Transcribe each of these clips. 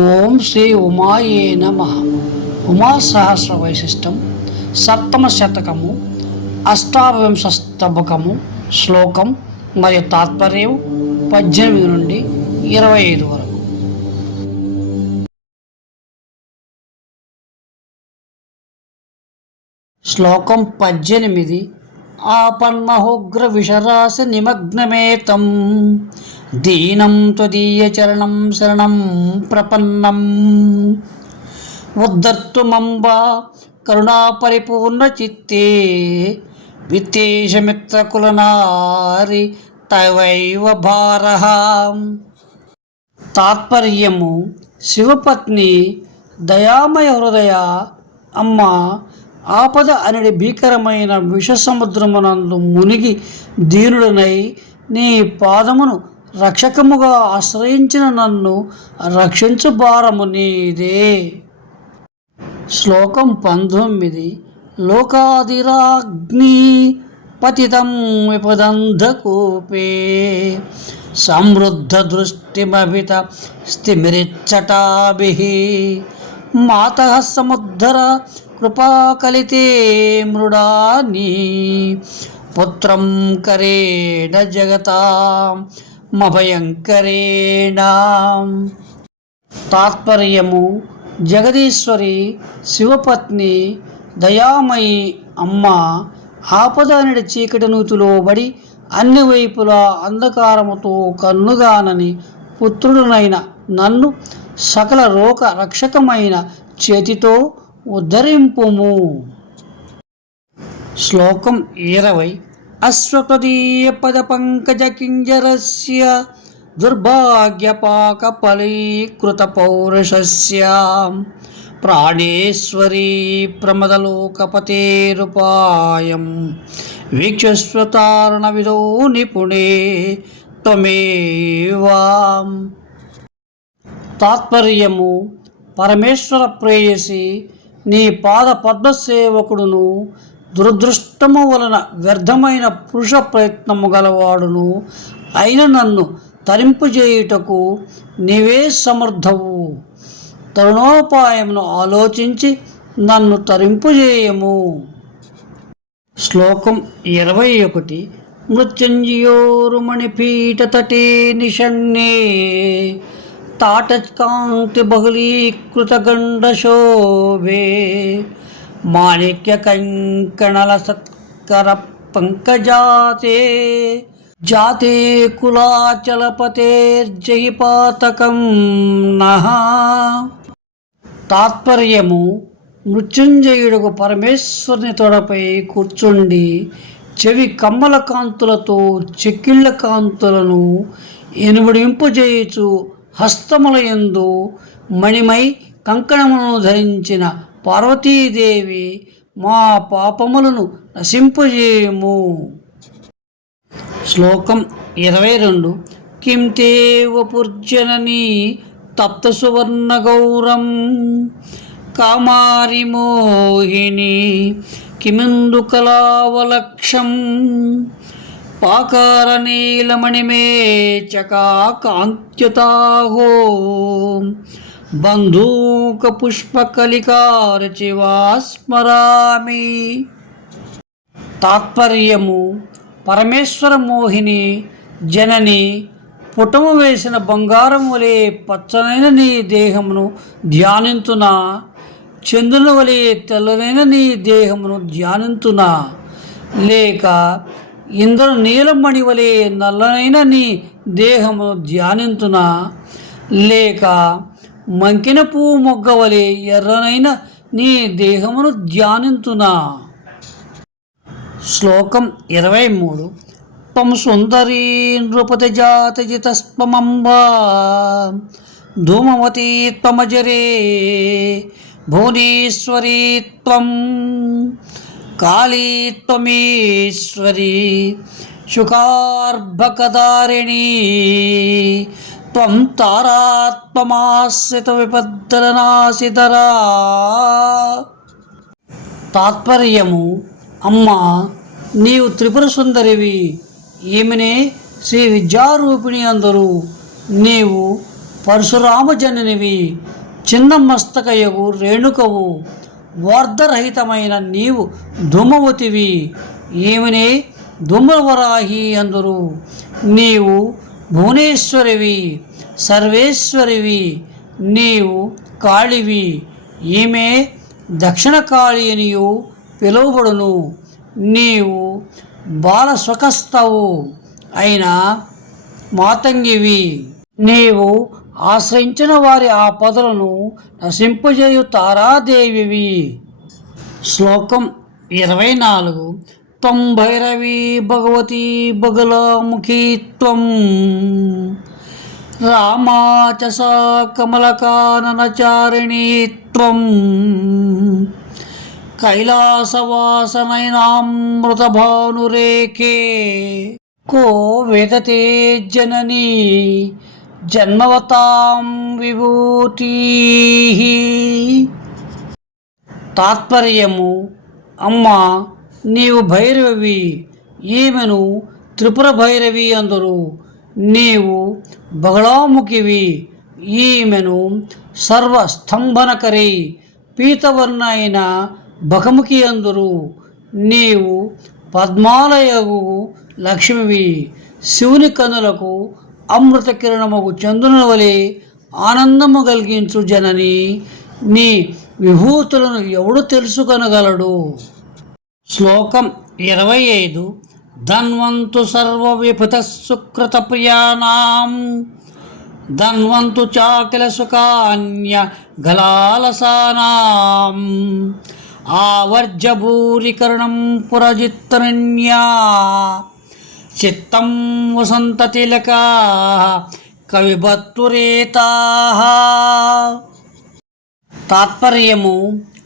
ఓం శ్రీ ఉమాయే నమ. ఉమా సహస్ర వైశిష్టం సప్తమ శతకము అష్టావింశస్తబకము. శ్లోకం. మరియు తాత్పర్యం పద్దెనిమిది నుండి ఇరవై ఐదు వరకు. శ్లోకం పద్దెనిమిది ఆపన్మహోగ్ర విషరాశ నిమగ్నమేతం. దీనం త్వదీయచరణం శరణం ప్రపన్నం. ఉద్ధర్తుమంబ కరుణాపరిపూర్ణ చిత్తే విత్తేషమిత్రకులనారి తవైవ భారః తాత్పర్యము శివపత్ని దయామయ హృదయ అమ్మ ఆపద అనడి భీకరమైన విష సముద్రమునందు మునిగి దీనుడనై నీ పాదమును రక్షకముగా ఆశ్రయించిన నన్ను రక్షించు భారము నీదే. శ్లోకం పంతొమ్మిది. లోకాదిరాగ్ని పతితం విపదంధకూపే. సమృద్ధ దృష్టిమభిత స్థిమిరిచ్చటాభి. మాత సముద్ధర కృపాకలితే మృడాని. పుత్రం కరేణ జగతా మభయంకరేణ తాత్పర్యము జగదీశ్వరి శివపత్ని దయామయి అమ్మ ఆపదనడి చీకటి నూతిలోబడి అన్ని వైపులా అంధకారముతో కన్నుగానని పుత్రుడునైన నన్ను సకల రోగ రక్షకమైన చేతితో ఉద్ధరింపుము. శ్లోకం ఇరవై. అశ్వపదీయ పద పంకజ కింజరస్య దుర్భాగ్యపాక ఫలీకృత పౌరుషస్య. ప్రాణేశ్వరీ ప్రమదలోకపతేరుపాయం. వీక్షస్వతారణ విదో నిపుణే త్వమేవాం. తాత్పర్యము పరమేశ్వర ప్రేయసి నీ పాద పద్మసేవకుడును దురదృష్టము వలన వ్యర్థమైన పురుష ప్రయత్నము గలవాడును. అయిన నన్ను తరింపుజేయుటకు నీవే సమర్థవు. తరుణోపాయమును ఆలోచించి నన్ను తరింపుజేయము. శ్లోకం ఇరవై ఒకటి. మృత్యుంజయోరుమణిపీఠతటే నిషన్నే తాటకాంతి బహుళీకృత గండశోభే మాణిక్య కంకణల సత్కర పంకజాతే. జాతే కులాచలపతేర్జయిపాతకం నహ. తాత్పర్యము మృత్యుంజయుడుకు పరమేశ్వరుని తొడపై కూర్చుండి చెవి కమ్మల కాంతులతో చెక్కిళ్ళ కాంతులను ఎనుబడింపుజేయుచు హస్తములయందు మణిమై కంకణమును ధరించిన పార్వతీదేవి మా పాపములను నశింపజేయము. శ్లోకం ఇరవై రెండు. కిం తే వపుర్జనని తప్త సువర్ణ కామారి మోహిని కిమిందు పాకార నీలమణిమే చకాకాంత్యుతాహో బంధూక పుష్పకలికారచివా స్మరామి తాత్పర్యము పరమేశ్వర మోహిని జనని పుటము వేసిన బంగారం వలె పచ్చనైన నీ దేహమును ధ్యానింతునా? చంద్రుని వలె తెల్లనైన నీ దేహమును ధ్యానింతునా? లేక ఇంద్ర నీలమణి వలె నల్లనైన నీ దేహమును ధ్యానింతునా? లేక మంకిన పువ్వు మొగ్గ వలె ఎర్రనైన నీ దేహమును ధ్యానింతునా? శ్లోకం ఇరవై మూడు పం సుందరీ నృపతి జాతజితస్పమంబా ధూమవతీ త్వమజరే భువనేశ్వరీ త్వం. కాళీ త్వమీశ్వరీ శుకార్భకదారిణీ త్వం తారాత్మమాశ్రిత విపద్దలనాశిధరా తాత్పర్యము అమ్మ నీవు త్రిపుర సుందరివి ఈమెనే శ్రీ విద్యారూపిణి అందరు నీవు పరశురామజననివి చిన్న మస్తకయవు రేణుకవు వార్ధరహితమైన నీవు దుమ్మవుతివి ఏమనే? దుమ్మవరాహి అందరు. నీవు భువనేశ్వరివి సర్వేశ్వరివి నీవు కాళివి. ఈమె దక్షిణ కాళి అనియు పిలువబడును. నీవు బాల అయిన మాతంగివి. నీవు ఆశ్రయించిన వారి ఆపదలను నశింపజేయు తారాదేవివి. శ్లోకం ఇరవై నాలుగు. త్వం భైరవి భగవతి బగలాముఖీ త్వం రామాచస సా కమలకాననచారిణీ త్వం కైలాసవాసనైనామృతభానురేఖే. కో వేదతే జననీ. జన్మవతాం విభూతి. తాత్పర్యము అమ్మ నీవు భైరవి ఈమెను త్రిపుర భైరవి అందరు. నీవు బహళాముఖివి ఈమెను సర్వస్తంభనకరి పీతవర్ణ అయిన బహముఖి అందరు. నీవు పద్మాలయగు లక్ష్మివి శివుని కనులకు అమృత కిరణముకు చంద్రుని వలె ఆనందము కలిగించు జనని నీ విభూతులను ఎవడు తెలుసుకొనగలడు? శ్లోకం ఇరవై ఐదు. ధన్వంతు సర్వ విభుత సుకృత ప్రియాణం ధన్వంతు చాకిల సుఖాన్య గలాలసానాం. ఆవర్జభూరికరణం పురజిత్తరణ్యా. చిత్తం వసంతతిలక కవిభత్తురేతా తాత్పర్యము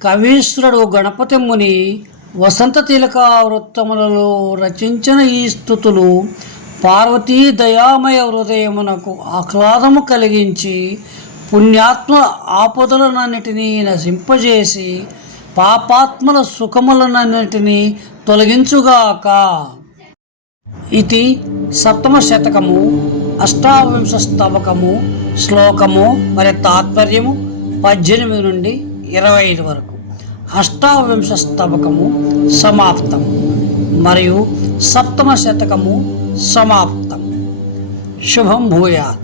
కవీశ్వరుడు గణపతి ముని వసంత తిలక వృత్తములలో రచించిన ఈ స్థుతులు పార్వతీ దయామయ హృదయమునకు ఆహ్లాదము కలిగించి పుణ్యాత్మ ఆపదలనన్నిటినీ నశింపజేసి పాపాత్మల సుఖములనన్నిటినీ తొలగించుగాక. ఇది సప్తమ శతకము అష్టావింశ స్తవకము శ్లోకము మరి తాత్పర్యము పద్దెనిమిది నుండి ఇరవై ఐదు వరకు. అష్టావింశ స్తవకము సమాప్తం మరియు సప్తమ శతకము సమాప్తం. శుభం భూయాత్.